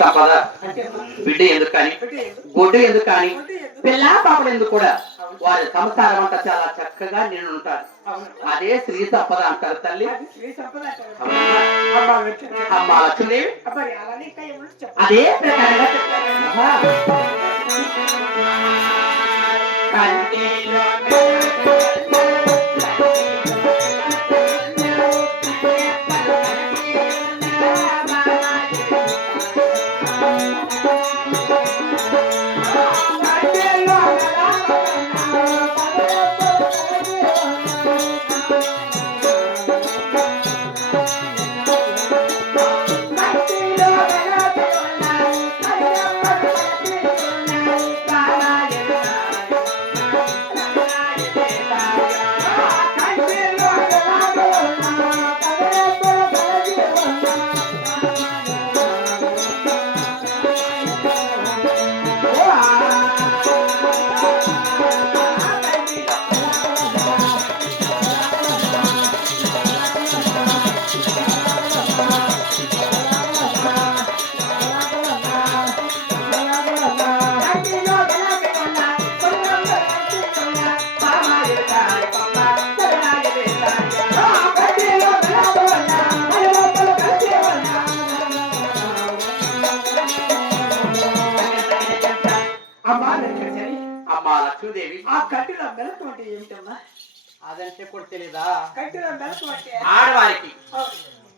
సంపద బిడ్డ ఎందుకు కానీ గొడ్డు ఎందుకు కానీ పిల్ల పాపలు ఎందుకు కూడా వారి సంసారం అంతా చాలా చక్కగా నేను ఉంటారు. అదే శ్రీ సంపద అంటారు తల్లి. అమ్మ లక్ష్మీదేవి అదే ప్రకారంగా అమ్మా లక్ష్మీదేవి ఆ కట్టిన మెలకు అంటే ఏమిటమ్మా? అదంటే కూడా తెలీదా? కట్టిన మెలకు అంటే ఆడవారికి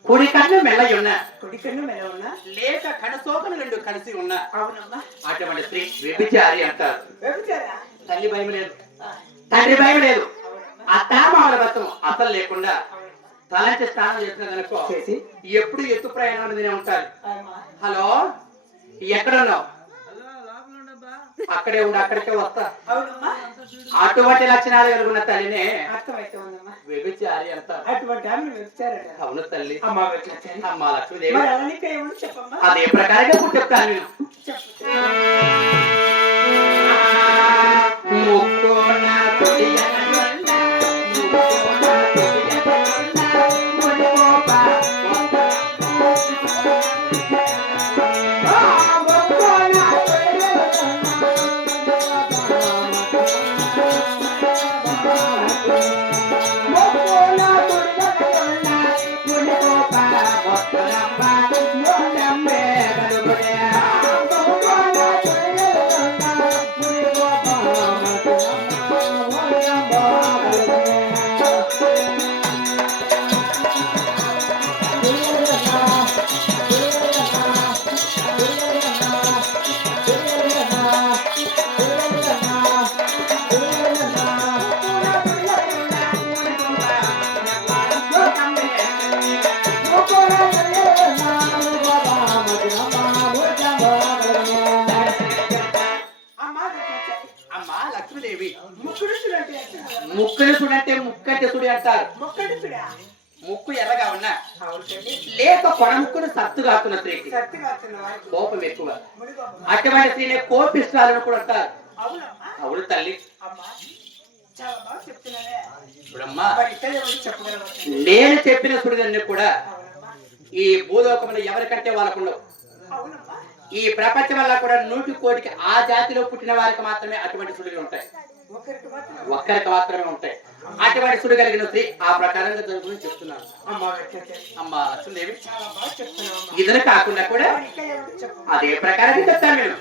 కుడి కన్ను మెల్లయి ఉన్నా, కుడి కన్ను మెల్ల ఉన్నా, లేక కనసోకలు రెండు కలిసి ఉన్నా అవునమ్మా అటువంటి స్త్రీ వ్యభిచారి అంటారు. వ్యభిచారా? తల్లి భయం లేదు, తండ్రి భయం లేదు, అత్తామామల వ్రతం అసలు లేకుండా తలంచి స్నానం చేస్తున్నదనుకో ఎప్పుడు ఎత్తు ప్రయాణం తినే ఉంటారు. హలో ఎక్కడున్నావు? అక్కడే ఉండి అక్కడికే వస్తా. అటువంటి లక్షణాలు కలుగున్న తల్లినే వ్యభిచారి అంటారు. అవును తల్లి. అమ్మా లక్ష్మీదేవి అదే ప్రకారంగా ఇప్పుడు చెప్తాను నేను. ముక్కుని సుడంటే ముక్కంటే సుడి అంటారు. ముక్కు ఎర్రగా ఉన్నా లేక కొన ముక్కును సత్తు కాస్తున్న స్త్రీకి కోపం ఎక్కువ. అటువంటి స్త్రీని కోపిస్తారని కూడా అంటారు. అవును తల్లి. ఇప్పుడమ్మా నేను చెప్పిన సుడిదన్నీ కూడా ఈ భూలోకంలో ఎవరికంటే వాళ్ళకుండవు. ఈ ప్రపంచం వల్ల కూడా 100 కోటికి ఆ జాతిలో పుట్టిన వారికి మాత్రమే అటువంటి సుడులు ఉంటాయి. ఒక్కరికి మాత్రమే ఉంటాయి. అటువంటి సుడి కలిగిన స్త్రీ ఆ ప్రకారంగా జరుగుతుందని చెప్తున్నాను. అమ్మా లక్ష్మీదేవి ఇదని కాకుండా కూడా అదే ప్రకారంగా చెప్తాను నేను.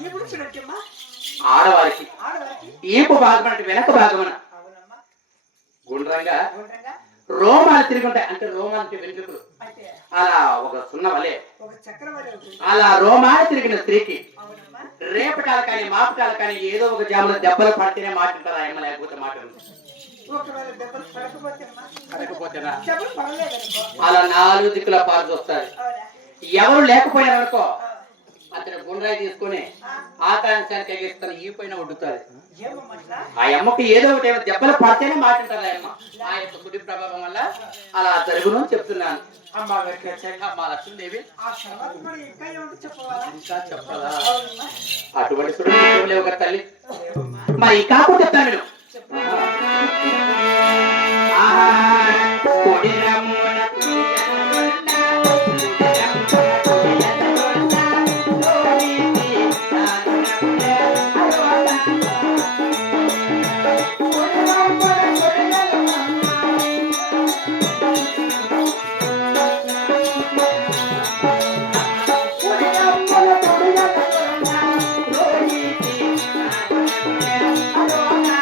ఇప్పుడు చూడమ్మా ఆడవారికి ఆడవారికి ఈపు భాగం అంటే వెనక భాగమున అవునమ్మా గుండ్రంగా గుండ్రంగా రోమాలు తిరిగి ఉంటాయి. అంటే రోమాలు అంటే వెనుకలు అంటే అలా ఒక సున్న వలె ఒక చక్రవర్తి అవుతుంది అలా రోమాలు తిరిగిన స్త్రీకి అవునమ్మా రేపటాలు కానీ మాపటాలు కానీ ఏదో ఒక జాములో దెబ్బలు పడితేనే మాట్లాడతారు ఆ అమ్మ, లేకపోతే మాట్లాడరు. ఒకవేళ దెబ్బలు పడకపోతే పడకపోతేనా దెబ్బలు పడలేదనుకో అలా 4 దిక్కుల పాలు వస్తారు. అవునా ఎవరు లేకపోయినారనుకో అతను గుండ్రాయి తీసుకొని ఆకాశానికి ఎగేస్తాను ఈ పైన ఉడుతారు. ఏమమ్మా ఆ అమ్మకి ఏదో ఒకటి దెబ్బలు పడితేనే మాట్లాడతారు ఆ అమ్మ. ఆ యొక్క కుడి ప్రభావం వల్ల అలా జరుగును చెప్తున్నాను. అమ్మా వెంకటేశ్వర మా లక్ష్మీదేవి ఆ శర్మకు కూడా ఇంకా ఏమిటి చెప్పవాలా ఇంకా చెప్పాలా? అవునమ్మా అటువంటి సుడు లేవు కదా తల్లి. మరి కాకుండా చెప్తాను నేను. ఆహా కొడి రమ్మున కుడియనగొండ, కుడి రమ్మున కుడియనగొండ, లోనిది నానునకులే అరోలా. కొడి రమ్మున కుడియనగొండ, కొడి రమ్మున కుడియనగొండ, లోనిది నానునకులే అరోలా.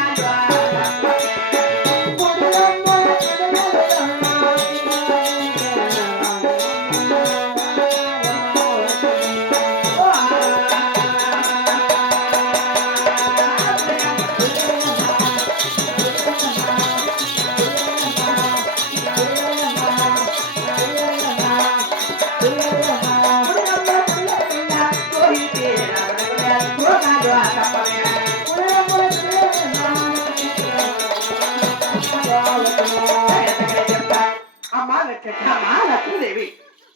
అమ్మా లక్ష్మీదేవి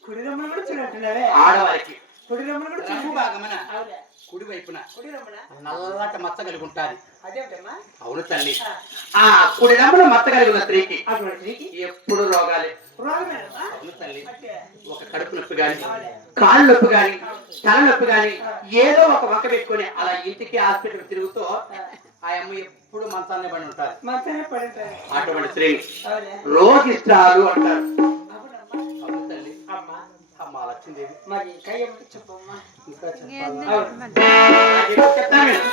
కుడిరమ్మను కూడా చూడంటున్నావే ఆడవారికి కుడిరమ్మను కూడా రంగు చూడు భాగమన అవునా కుడి వైపున కుడిరమ్మన నల్లటి మచ్చ కలిగి ఉంటాది. అదేమిటమ్మా అవును తల్లి. ఆ కుడి రంగున మచ్చ కలిగి ఉన్న స్త్రీకి అటువంటి స్త్రీకి ఎప్పుడు రోగాలే. రోగమేనమ్మా అవును తల్లి. అంటే ఒక కడుపు నొప్పి గాని, కాళ్ళు నొప్పి గాని, తల నొప్పి గాని ఏదో ఒక వంక పెట్టుకొని అలా ఇంటికి హాస్పిటల్ తిరుగుతూ ఆ అమ్మ ఎప్పుడు మంచాన్ని పడి ఉంటారు. మంచమే పడింటారు అటువంటి స్త్రీని అవునా రోగిష్టాలు అంటారు. అవునమ్మా అవును తల్లి. అమ్మా అమ్మ లక్ష్మీదేవి మరి ఇంకా ఏమిటి చెప్పమ్మా ఇంకా చెప్పాలా? అవును ఇప్పుడు చెప్తాను నేను.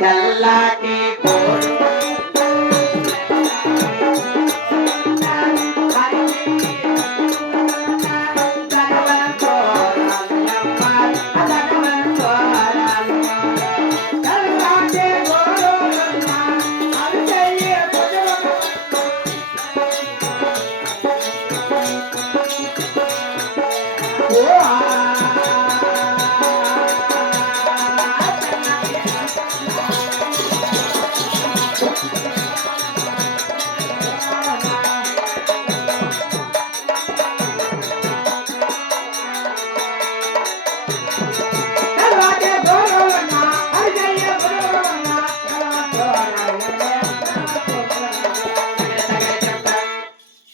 చల్లటి కోడు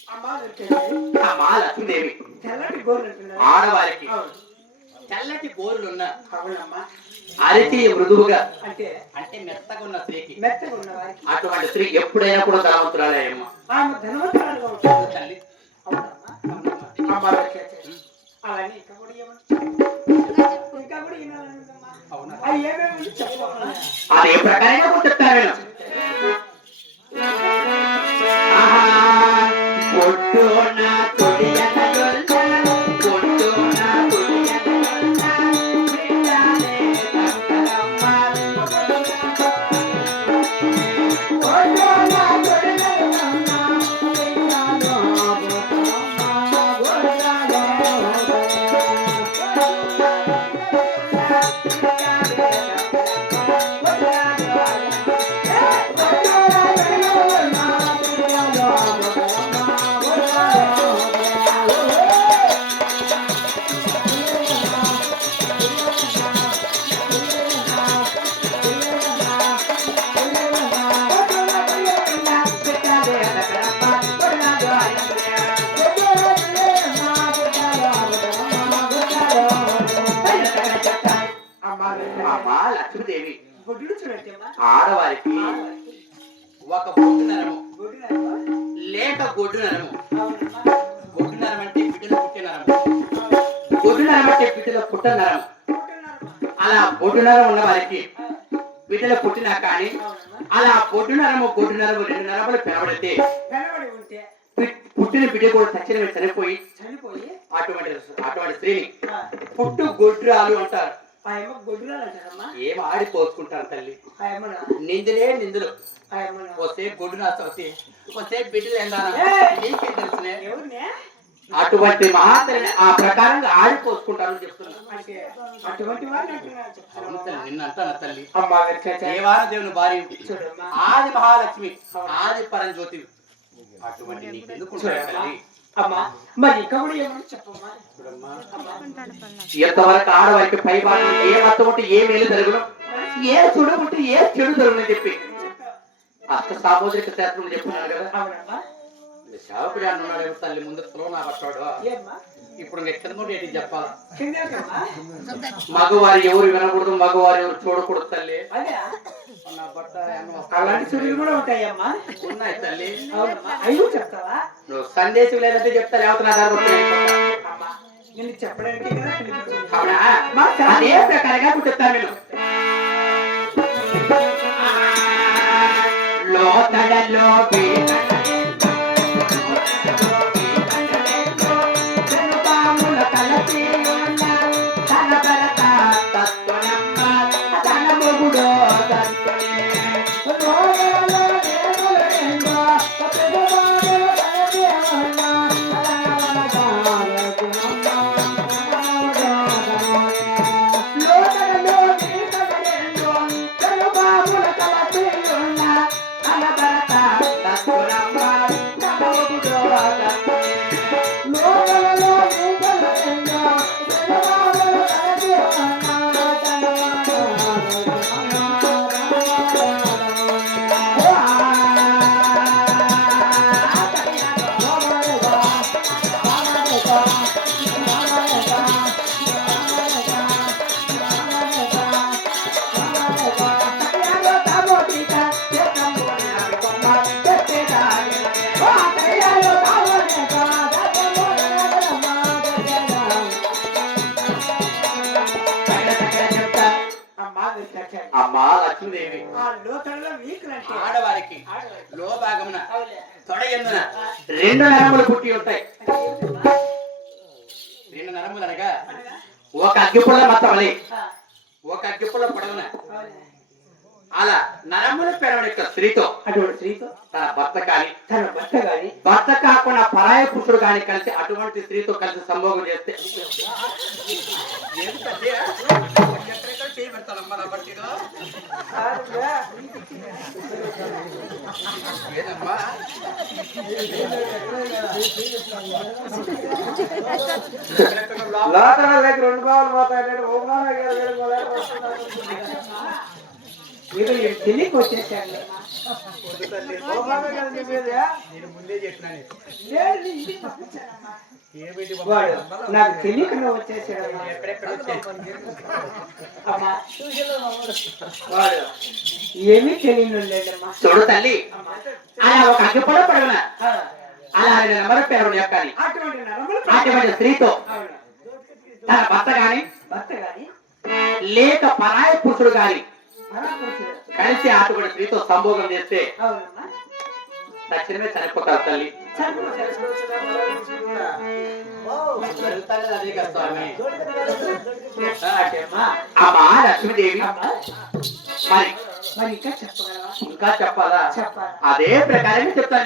అమ్మా వెంకటేశ్వరి అమ్మ లక్ష్మీదేవి తెల్లటి గోర్లు అంటున్నారు ఆడవారికి అవును తెల్లటి గోర్లున్న అవునమ్మా అరటి మృదువుగా అంటే అంటే మెత్తగా ఉన్న స్త్రీకి మెత్తగా ఉన్న వారికి అటువంటి స్త్రీ ఎప్పుడైనా కూడా ధనవంతురాలే అమ్మ. ఆమె ధనవంతురాలుగా ఉంటుంది తల్లి అవునమ్మా అవునమ్మా. అమ్మా వెంకటేశ్వరి అలానే ఇంకా కూడా ఏమంటారు ఇంకా కూడా వినాలనుందమ్మా అవునా? అవి ఏమేమి చెప్పమ్మా అది ఏ ప్రకారంగా కూడా చెప్తాను నేను. ఆహా, పొట్టున కొడియనగొండ, పొట్టున కొడియనగొండ, బిడ్డలే దక్కలమ్మ. పొట్టున కొడియనగొండ, బిడ్డలో బొట్టమ్మ, గొడ్డలో అమ్మా అమ్మా లక్ష్మీదేవి గుడ్లు చూడమ్మా ఆడవారికి ఒక బొడ్డు నరము గుడ్లు లేక గొడ్డు నరము. అవునమ్మా గొడ్డు నరం అంటే బిడ్డలు పుట్టే నరము. గొడ్డు నరం అంటే బిడ్డలో పుట్ట నరం. అలా బొడ్డు నరం ఉన్న వారికి బిడ్డలు పుట్టినా కానీ అలా బొడ్డు నరము గొడ్డు నరము రెండు నరములు పెనబడితే పుట్టిన బిడ్డ కూడా తక్షణమే చనిపోయి అటువంటి స్త్రీని పుట్టు గొడ్రాలు అంటారు. ఏం ఆడిపోసుకుంటారు తల్లి. నిందులే నిందులు వస్తే గొడ్డు నాస్తే వస్తే బిడ్డలు నీకేం తెలుసునే. అటువంటి మహాతల్లిని ఆ ప్రకారంగా ఆడిపోసుకుంటారు చెప్తున్నా. నిన్న అంటాను తల్లి, దేవాన దేవుని భార్య ఆది మహాలక్ష్మి ఆది పరంజ్యోతి. అటువంటి నీకెందుకు తల్లి. ఎంతవరకు ఆడవారికి పై భాగం ఏ మతం ఉంటే ఏ మేలు జరుగును, ఏ చెడు ఉంటే ఏ చెడు జరుగునని చెప్పి అష్ట సామూహిక శాస్త్రం చెప్తున్నాడు కదా. శావకుడు అన్నాడు తల్లి ముందు నా పట్టాడు. ఇప్పుడు కింద ఏంటి చెప్పాలా? మగవారు ఎవరు వినకూడదు, మగవారు ఎవరు చూడకూడదు తల్లి. అలాంటి చూడలు కూడా ఉంటాయమ్మా. ఉన్నాయి తల్లి. అయ్యో చెప్తావా? నువ్వు సందేశం లేదంటే చెప్తా, లేకపోతే నా దగ్గర నేను చెప్పడానికి అదే ప్రకారంగా చెప్తాను నేను. లోతడలో అమ్మా లక్ష్మీదేవి ఆడవారికి లో భాగమున తొడ ఎందున రెండు నరములు పుట్టి ఉంటాయి. రెండు నరములు అనగా ఒక అగ్గిపుల్ల మత్తమలి ఒక అగ్గిపుల్ల పొడవున అలా నరముల పెరవడి స్త్రీతో అటువంటి స్త్రీతో తన భర్త కాని భర్త కాకుండా పరాయ పురుషుడు కాని కలిసి అటువంటి స్త్రీతో కలిసి సంభోగం చేస్తే రెండు బావులు పోతాయి. తెలియక వచ్చేసాను. ముందే చెప్పినాను నాకు తెలియకుండా వచ్చేసాడు. ఏమీ తెలియలేదమ్మా. చూడు తల్లి, అలా ఒక అగ్గిపొడ పడవన అలా నెంబర్ పేరు యొక్క అటువంటి స్త్రీతో తన భర్త గాని లేక పరాయ పురుషుడు గాని కలిసి అటువంటి స్త్రీతో సంభోగం చేస్తే తక్షణమే చనిపోతారు తల్లి. అమ్మా లక్ష్మీదేవి, మరి ఇంకా ఇంకా చెప్పాలా? అదే ప్రకారంగా చెప్తాను.